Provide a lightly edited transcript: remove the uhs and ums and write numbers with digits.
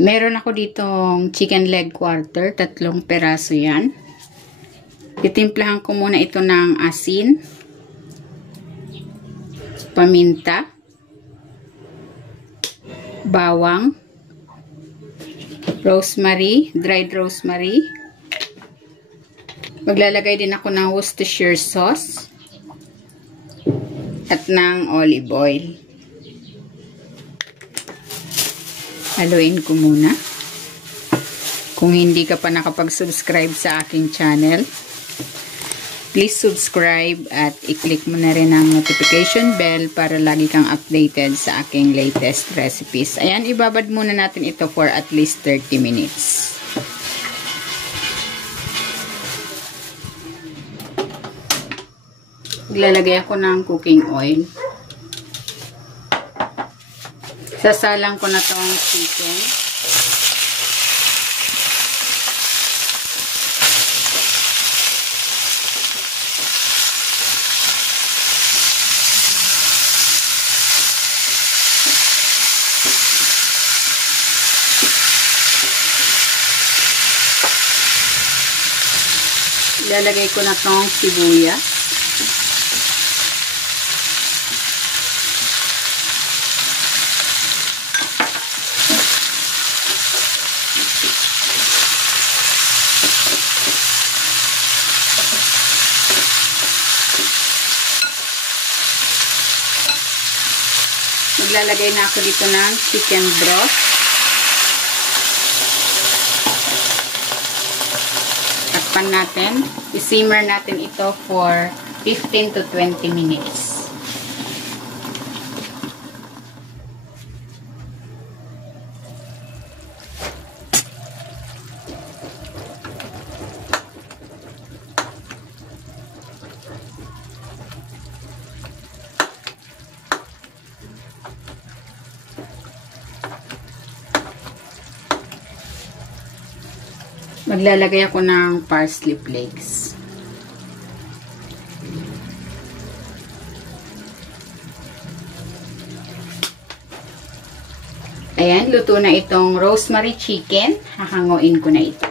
Meron ako ditong chicken leg quarter, 3 peraso yan. Titimplahan ko muna ito ng asin, paminta, bawang, rosemary, dried rosemary. Maglalagay din ako ng Worcestershire sauce at ng olive oil. Haluin ko muna. Kung hindi ka pa nakapag-subscribe sa aking channel, please subscribe at i-click mo na rin ang notification bell para lagi kang updated sa aking latest recipes. Ayan, ibabad muna natin ito for at least 30 minutes. Ilalagay ako ng cooking oil. Sasalang ko na tong chicken. Ilalagay ko na tong sibuyas. Maglalagay na ako dito ng chicken broth. Takpan natin. I-simmer natin ito for 15 to 20 minutes. Maglalagay ako ng parsley flakes. Ayan, luto na itong rosemary chicken. Hahanguin ko na ito.